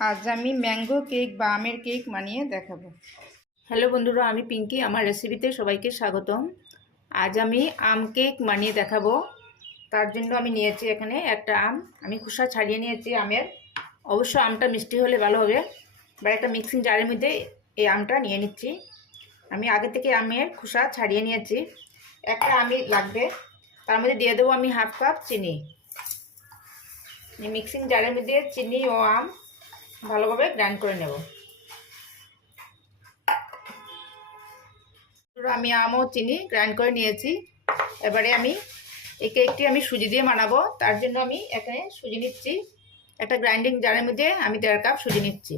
আজ আমি mango cake বা আমের কেক বানিয়ে দেখাবো। হ্যালো বন্ধুরা, আমি পিঙ্কি, আমার রেসিপিতে সবাইকে স্বাগতম। আজ আমি আম কেক বানিয়ে দেখাবো। তার জন্য আমি নিয়েছি এখানে একটা আম। আমি খোসা ছাড়িয়ে নিয়েছি আমের। অবশ্য আমটা মিষ্টি হলে ভালো হবে এবার একটা মিক্সিং জারের মধ্যে এই আমটা নিয়ে নিচ্ছি। আমি আগে থেকে আমের খোসা ছাড়িয়ে নিয়েছি। একটা আমি লাগবে। তার মধ্যে দিয়ে দেবো আমি হাফ কাপ চিনি। মিক্সিং জারের মধ্যে চিনি ও আম ভালোভাবে গ্রাইন্ড করে নেব। আমি আম ও চিনি গ্রাইন্ড করে নিয়েছি। এবারে আমি এই কেকটি আমি সুজি দিয়ে বানাবো। তার জন্য আমি এখানে সুজি নিচ্ছি। একটা গ্রাইন্ডিং জারের মধ্যে আমি দেড় কাপ সুজি নিচ্ছি।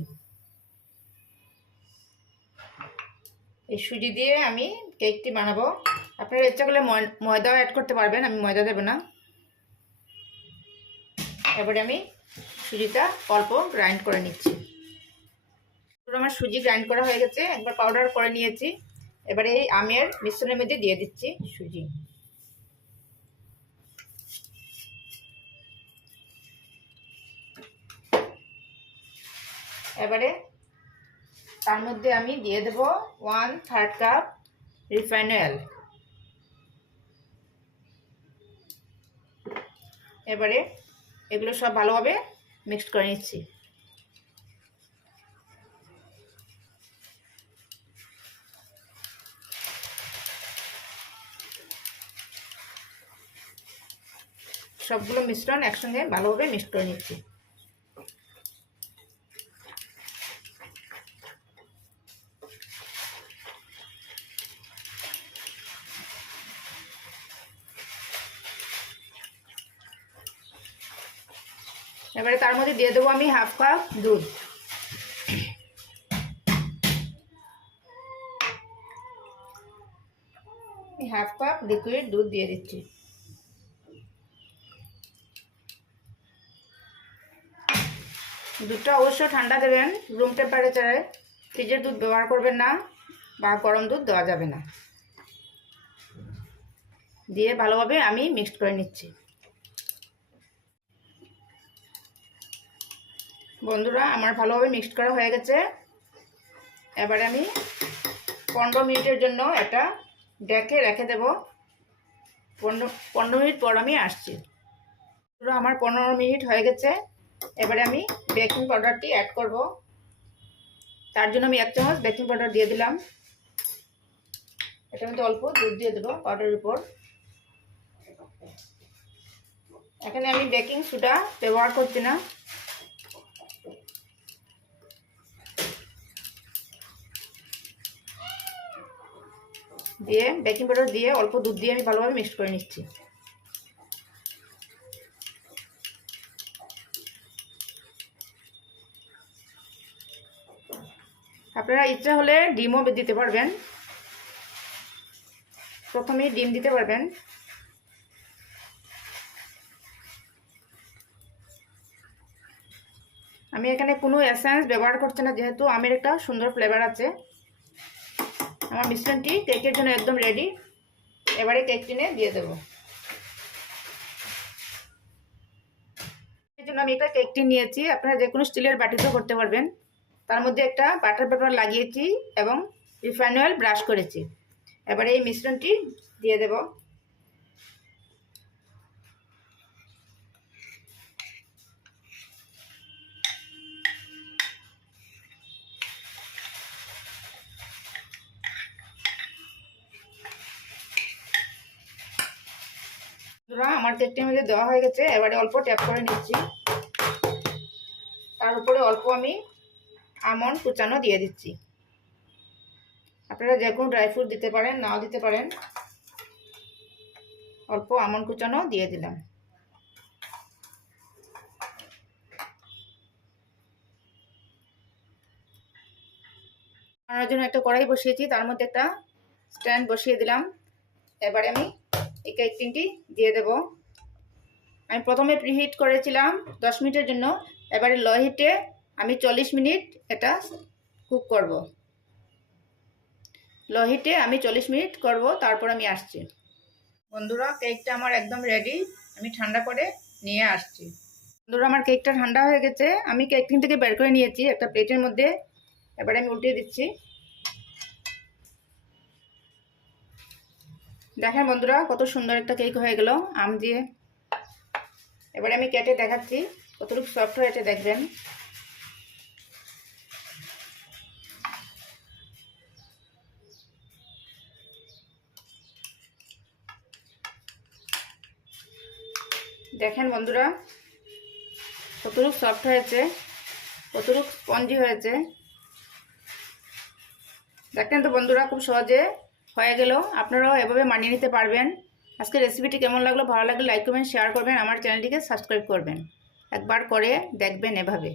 এই সুজি দিয়ে আমি কেকটি বানাবো। আপনারা ইচ্ছা করলে ময়দাও অ্যাড করতে পারবেন। আমি ময়দা দেবো না। এবারে আমি সুজিটা অল্প গ্রাইন্ড করে নিচ্ছি। আমার সুজি গ্রাইন্ড করা হয়ে গেছে, একবার পাউডার করে নিয়েছি। এবারে এই আমের মিশ্রণের মধ্যে দিয়ে দিচ্ছি সুজি। এবারে তার মধ্যে আমি দিয়ে দেব one third cup refine oil এবারে এগুলো সব ভালোভাবে মিক্সড করে নিচ্ছি। সবগুলো মিশ্রণ একসঙ্গে ভালোভাবে মিক্সড করে নিচ্ছি। এবারে তার মধ্যে দিয়ে দেবো আমি হাফ কাপ দুধ। হাফ কাপ লিকুইড দুধ দিয়ে দিচ্ছি। দুধটা অবশ্য ঠান্ডা দেবেন রুম টেম্পারেচারে ফ্রিজের দুধ ব্যবহার করবেন না বা গরম দুধ দেওয়া যাবে না। দিয়ে ভালোভাবে আমি মিক্সড করে নিচ্ছি। বন্ধুরা, আমার ভালোভাবে মিক্সড করা হয়ে গেছে। এবারে আমি পনেরো মিনিটের জন্য একটা ডেকে রেখে দেব। পনেরো পনেরো মিনিট পর আমি আসছি। পুরো আমার পনেরো মিনিট হয়ে গেছে। এবারে আমি বেকিং পাউডারটি অ্যাড করব। তার জন্য আমি এক চামচ বেকিং পাউডার দিয়ে দিলাম। এটার মধ্যে অল্প দুধ দিয়ে দেবো পাউডারের উপর। এখানে আমি বেকিং সোডা ব্যবহার করছি না। দিয়ে বেকিং পাউডার দিয়ে অল্প দুধ দিয়ে আমি ভালোভাবে মিক্সড করে নিচ্ছি। আপনারা ইচ্ছা হলে ডিমও দিতে পারবেন। প্রথমেই ডিম দিতে পারবেন। আমি এখানে কোনো এসেন্স ব্যবহার করছি না, যেহেতু আমের একটা সুন্দর ফ্লেভার আছে। আমার মিশ্রণটি কেকের জন্য একদম রেডি এবারে কেক টিনে দিয়ে দেবো। জন্য আমি একটা কেকটি নিয়েছি। আপনারা যে কোনো স্টিলের বাটিতেও করতে পারবেন। তার মধ্যে একটা বাটার পেপার লাগিয়েছি এবং রিফাইন অয়েল ব্রাশ করেছি। এবারে এই মিশ্রণটি দিয়ে দেব। আমার কেকটির মধ্যে দেওয়া হয়ে গেছে, এবারে অল্প ট্যাপ করে নিচ্ছি। তার উপরে অল্প আমি আমন্ড কুচানো দিয়ে দিচ্ছি। আপনারা যে কোনো ড্রাই ফ্রুট দিতে পারেন, নাও দিতে পারেন। অল্প আমন্ড কুচানো দিয়ে দিলাম। বানানোর জন্য একটা কড়াই বসিয়েছি, তার মধ্যে একটা স্ট্যান্ড বসিয়ে দিলাম। এবারে আমি এই কেক টিনটি দিয়ে দেব। আমি প্রথমে প্রিহিট করেছিলাম দশ মিনিটের জন্য, এবারে লো হিটে আমি চল্লিশ মিনিট এটা কুক করব। লো হিটে আমি চল্লিশ মিনিট করব, তারপর আমি আসছি। বন্ধুরা কেকটা আমার একদম রেডি আমি ঠান্ডা করে নিয়ে আসছি। বন্ধুরা, আমার কেকটা ঠান্ডা হয়ে গেছে, আমি কেক টিন থেকে বের করে নিয়েছি একটা প্লেটের মধ্যে। এবারে আমি উল্টিয়ে দিচ্ছি। দেখেন বন্ধুরা, কত সুন্দর একটা কেক হয়ে গেল, আম দিয়ে। এবারে আমি কেটে দেখাচ্ছি, কতটুকু সফট হয়েছে দেখবেন। দেখেন বন্ধুরা, কতটুকু সফট হয়েছে, কতটুকু স্পঞ্জি হয়েছে। দেখেন তো বন্ধুরা, খুব সহজে হয়ে গেল। আপনারাও এভাবে মানিয়ে নিতে পারবেন। আজকে রেসিপিটি কেমন লাগল? ভালো লাগলে লাইক করবেন শেয়ার করবেন। আমার চ্যানেলটিকে সাবস্ক্রাইব করবেন। একবার করে দেখবেন এভাবে।